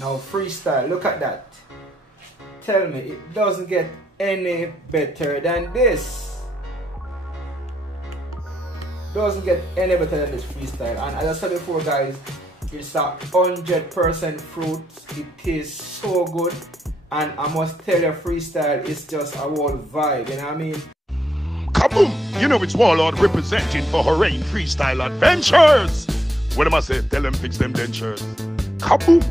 Now freestyle, look at that. Tell me, it doesn't get any better than this. Doesn't get any better than this freestyle. And as I said before, guys, it's a 100% fruit. It tastes so good. And I must tell you, freestyle is just a whole vibe, you know what I mean? Kaboom! You know it's Warlord representing for Horain Freestyle Adventures! What am I say? Tell them fix them dentures. Kaboom!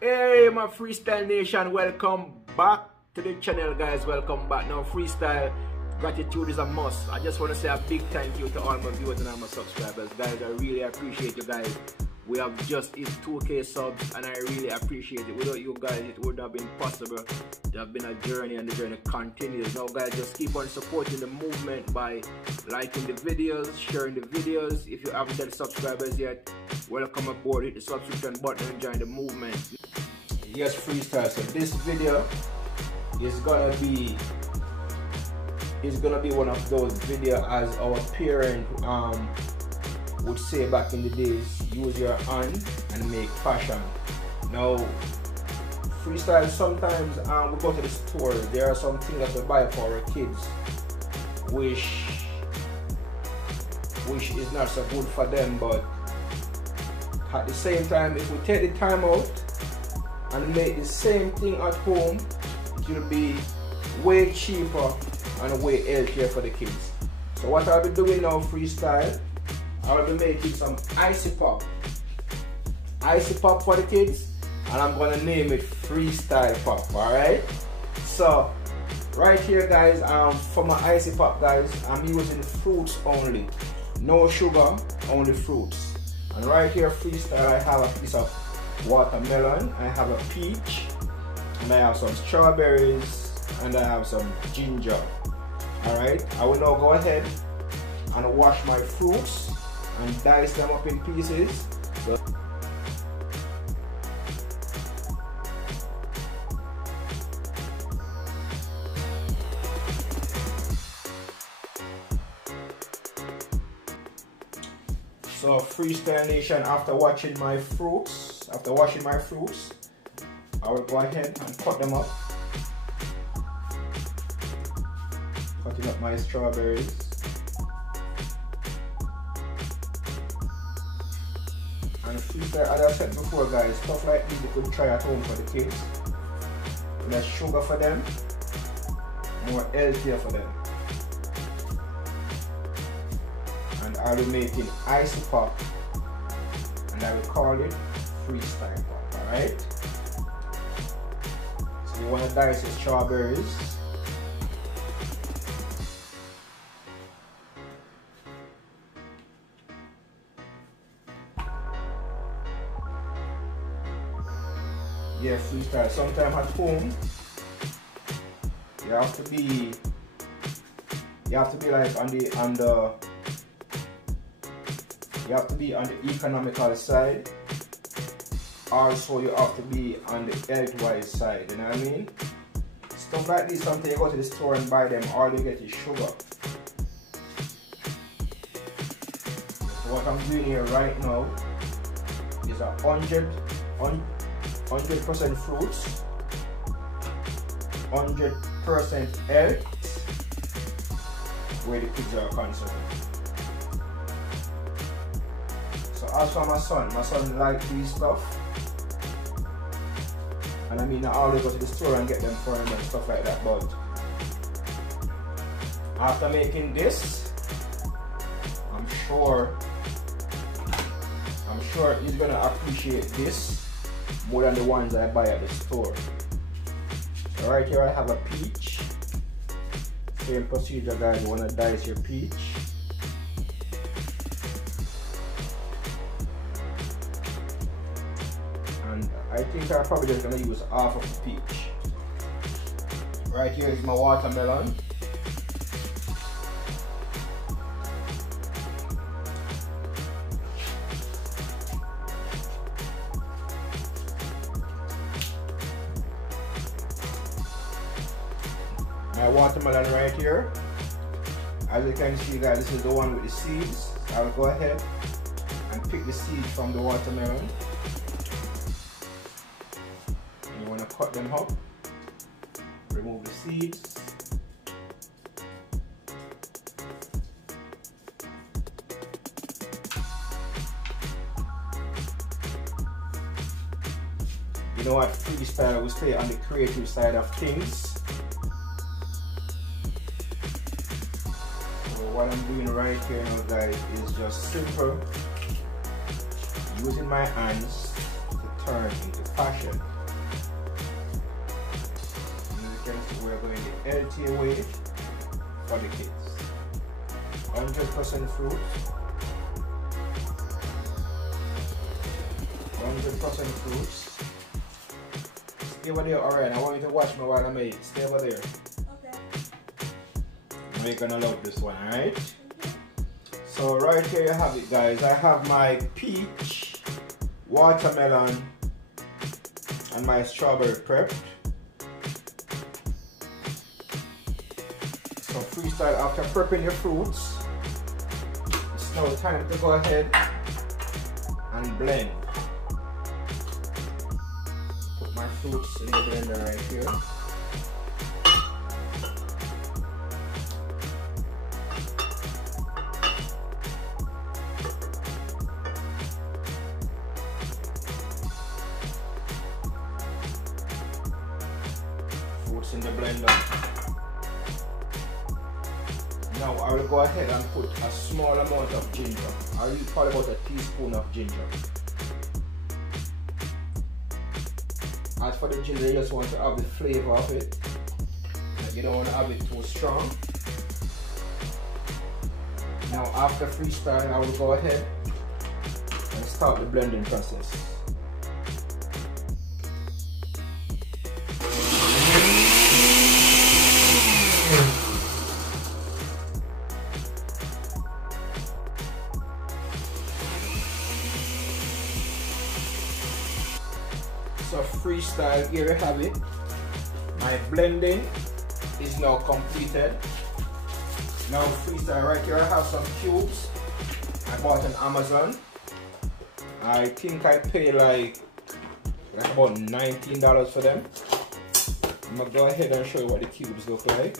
Hey my Freestyle Nation, welcome back to the channel, guys. Welcome back. Now freestyle, gratitude is a must. I just want to say a big thank you to all my viewers and all my subscribers, guys. I really appreciate you guys. We have just hit 2K subs and I really appreciate it. Without you guys, it would have been possible. It have been a journey and the journey continues. Now guys, just keep on supporting the movement by liking the videos, sharing the videos. If you haven't done subscribers yet, welcome aboard. Hit the subscription button and join the movement. Yes, freestyle. So this video is gonna be one of those videos as our parent would say back in the days, use your hand and make fashion. Now freestyle, sometimes we go to the store, there are some things that we buy for our kids which is not so good for them, but at the same time, if we take the time out and make the same thing at home, it will be way cheaper and way healthier for the kids. So what I'll be doing now, freestyle, I'll be making some icy pop for the kids, and I'm gonna name it Freestyle Pop. Alright, so right here, guys, for my icy pop, guys, I'm using fruits only, no sugar, only fruits. And right here, freestyle, I have a piece of watermelon, I have a peach, and I have some strawberries, and I have some ginger. Alright, I will now go ahead and wash my fruits and dice them up in pieces. So Freestyle Nation, after washing my fruits, I will go ahead and cut them up. Cutting up my strawberries. And freestyle, as I said before, guys, stuff like this you could try at home for the kids. Less sugar for them, more healthier for them. And I'll be making icy pop, and I will call it Freestyle Pop. Alright? So you want to dice the strawberries. Yeah, freestyle. Sometimes at home, you have to be like on the economical side. Also, you have to be on the health-wise side. You know what I mean? Stuff like this, sometimes you go to the store and buy them, all you get is sugar. So what I'm doing here right now is 100% fruits, 100% health, where the kids are concerned. So as for my son likes these stuff, and I mean I always go to the store and get them for him and stuff like that, but after making this, I'm sure he's gonna appreciate this more than the ones I buy at the store. So right here I have a peach. Same procedure, guys. You wanna dice your peach. And I think I'm probably just gonna use half of the peach. Right here is my watermelon. My watermelon right here. As you can see guys, this is the one with the seeds. I'll go ahead and pick the seeds from the watermelon. And you want to cut them up. Remove the seeds. You know what, freestyle will stay on the creative side of things. So what I'm doing right here now guys is just simple. Using my hands to turn into fashion. And as you can see, we're going the LTA way for the kids. 100% fruits. 100% fruits. Stay over there, alright. I want you to watch me while I make it. Stay over there. Okay. You're gonna love this one, alright? So right here you have it guys. I have my peach, watermelon, and my strawberry prepped. So freestyle, after prepping your fruits, it's now time to go ahead and blend. Put my fruits in the blender right here. Fruits in the blender. Now I will go ahead and put a small amount of ginger. I'll use probably about a teaspoon of ginger. As for the ginger, you just want to have the flavor of it. You don't want to have it too strong. Now after freestyle, I will go ahead and start the blending process. So freestyle, here you have it. My blending is now completed. Now freestyle, right here I have some cubes I bought on Amazon. I think I paid like about $19 for them. I'm gonna go ahead and show you what the cubes look like.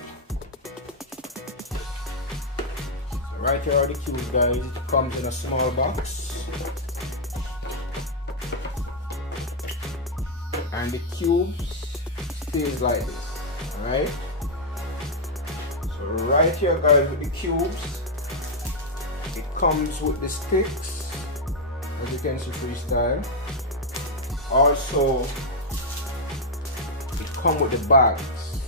So right here are the cubes guys. It comes in a small box. And the cubes stays like this, alright? So right here guys with the cubes, it comes with the sticks, as you can see freestyle. Also, it comes with the bags.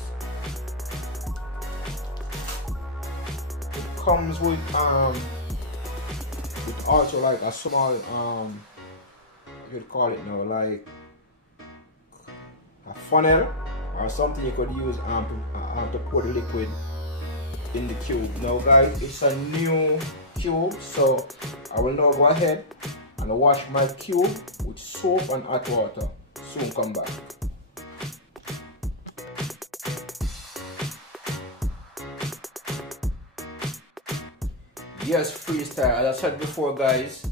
It comes with also like a small you could call it now like a funnel or something you could use to pour the liquid in the cube. Now guys, it's a new cube, so I will now go ahead and wash my cube with soap and hot water. Soon come back. Yes, freestyle, as I said before guys,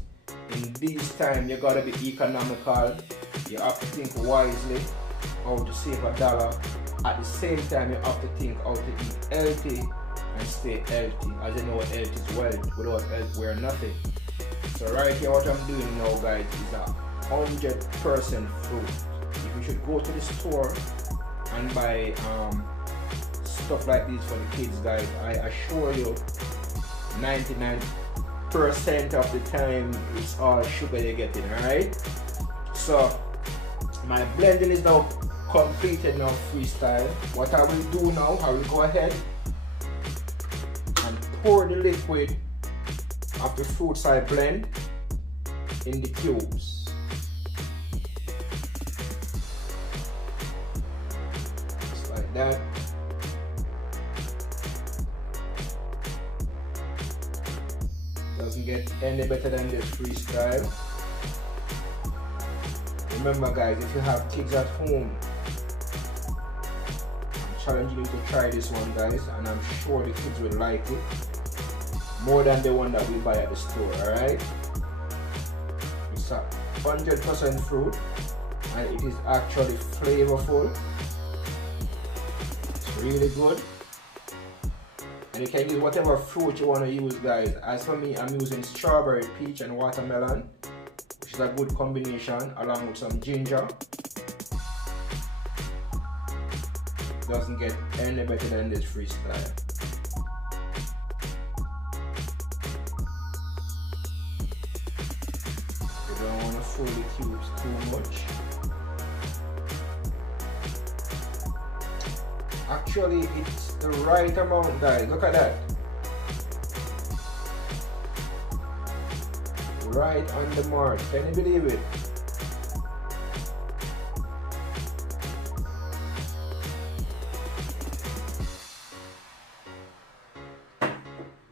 in this time you gotta be economical. You have to think wisely how to save $1. At the same time, you have to think how to eat healthy and stay healthy. As you know, health is wealth. Without health, we're nothing. So right here, what I'm doing now, guys, is a 100% fruit. If you should go to the store and buy stuff like this for the kids, guys, I assure you, 99% of the time, it's all sugar you're getting. All right. So my blending is now completed now freestyle. What I will do now, I will go ahead and pour the liquid of the fruits I blend in the cubes. Just like that. Doesn't get any better than this freestyle. Remember guys, if you have kids at home, I'm challenging you to try this one guys, and I'm sure the kids will like it. more than the one that we buy at the store, alright? It's a 100% fruit and it is actually flavorful. It's really good. And you can use whatever fruit you want to use, guys. As for me, I'm using strawberry, peach and watermelon, which is a good combination, along with some ginger. Doesn't get any better than this Freestyle. You don't want to fool the cubes too much. Actually, it's the right amount, guys. Look at that. Right on the mark. Can you believe it?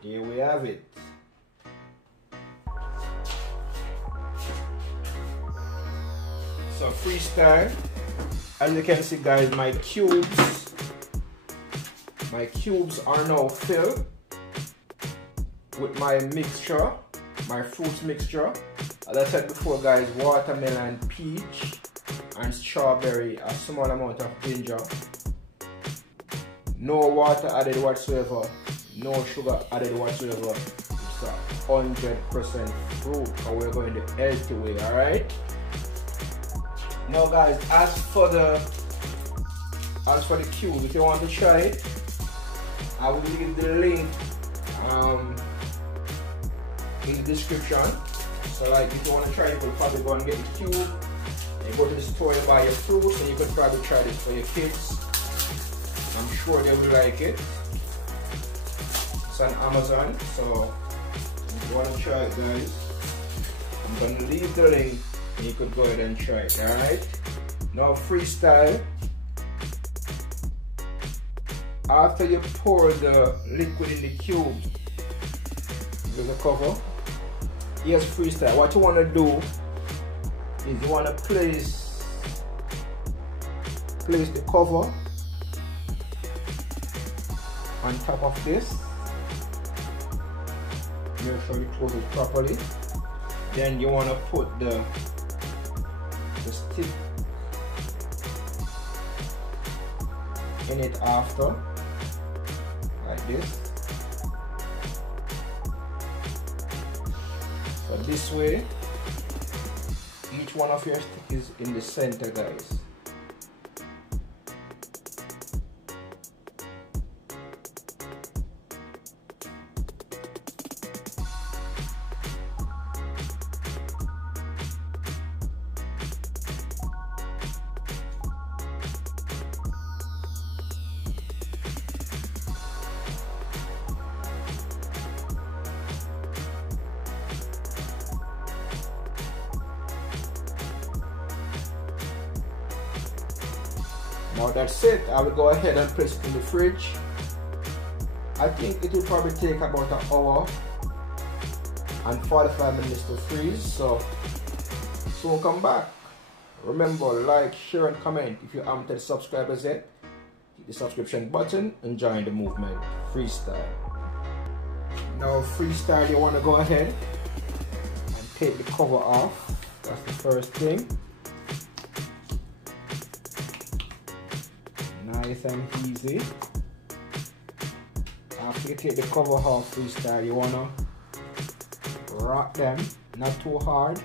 Here we have it. So Freestyle, as you can see, guys, my cubes are now filled with my mixture, my fruits mixture. As I said before, guys, watermelon, peach and strawberry, a small amount of ginger. No water added whatsoever, no sugar added whatsoever. It's a 100% fruit, and we're going the healthy way, alright? Now guys, as for the cube, if you want to try it, I will leave the link in the description. So like, if you want to try it, you could probably go and get the cube and go to the store and buy your fruits, and you could probably try this for your kids. I'm sure they will like it. It's on Amazon, so if you want to try it, guys, I'm going to leave the link and you could go ahead and try it, alright? Now Freestyle, after you pour the liquid in the cube, there's a cover. Here's Freestyle. What you want to do is you want to place the cover on top of this. Make sure you close it properly. Then you want to put the stick in it after, like this. So this way, each one of your stick is in the center, guys. Now that's it. I will go ahead and place it in the fridge. I think it will probably take about an hour and 45 minutes to freeze, so soon come back. Remember, like, share and comment. If you haven't subscribed as yet, hit the subscription button and join the movement. Freestyle. Now Freestyle, you want to go ahead and take the cover off. That's the first thing. Nice and easy. After you take the cover off, Freestyle, you wanna rock them, not too hard.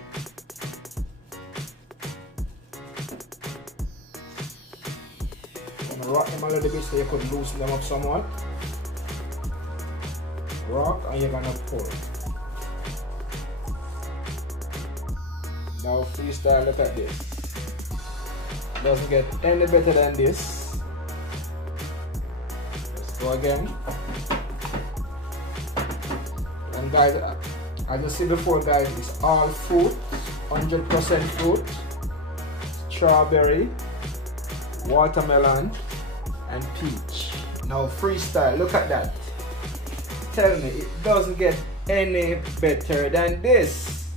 You wanna rock them a little bit so you could loosen them up somewhat. Rock and you're gonna pull. Now Freestyle, look at this. Doesn't get any better than this. Go again. And guys, as you see before, guys, it's all fruit, 100% fruit, strawberry, watermelon and peach. Now Freestyle, look at that. Tell me, it doesn't get any better than this.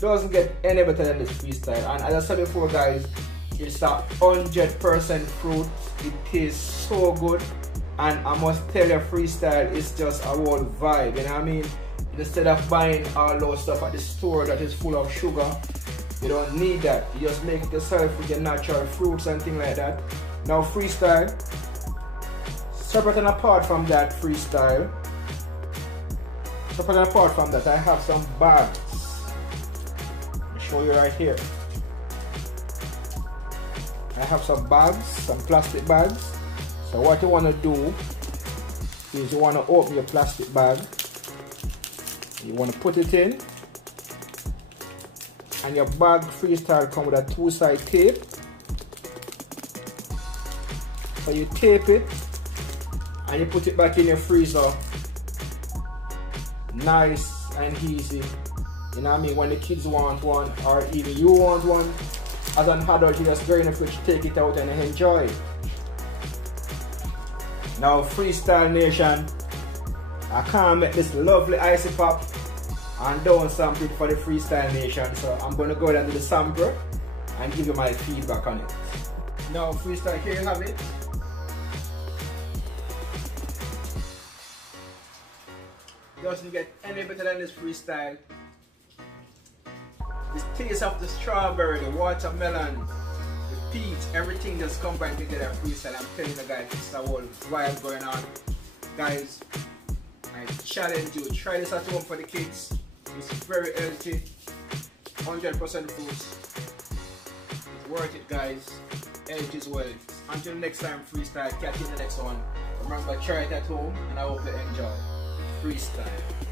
Doesn't get any better than this Freestyle. And as I said before, guys, it's a 100% fruit. It tastes so good And I must tell you, freestyle is just a whole vibe, you know what I mean? Instead of buying all those stuff at the store that is full of sugar, you don't need that. You just make it yourself with your natural fruits and things like that. Now freestyle, separate and apart from that freestyle, separate and apart from that, I have some bags. I'll show you right here. I have some bags, some plastic bags. So what you want to do is you want to open your plastic bag. You want to put it in, and your bag freestyle comes with a 2-side tape. So you tape it and you put it back in your freezer, nice and easy. You know what I mean? When the kids want one, or even you want one, as an adult, you just go in the fridge, take it out and enjoy it. Now Freestyle Nation, I can't make this lovely icy pop and don't sample it for the Freestyle Nation, so I'm going to go ahead and do the sample and give you my feedback on it. Now Freestyle, here you have it. Doesn't get any better than this Freestyle. The taste of the strawberry, the watermelon, the peach, everything just combined together Freestyle. I'm telling you guys, this is a whole vibe going on. Guys, I challenge you, try this at home for the kids. It's very healthy, 100% fruits. It's worth it, guys. Health is wealth. Until next time, Freestyle, catch you in the next one. Remember, try it at home and I hope you enjoy. Freestyle.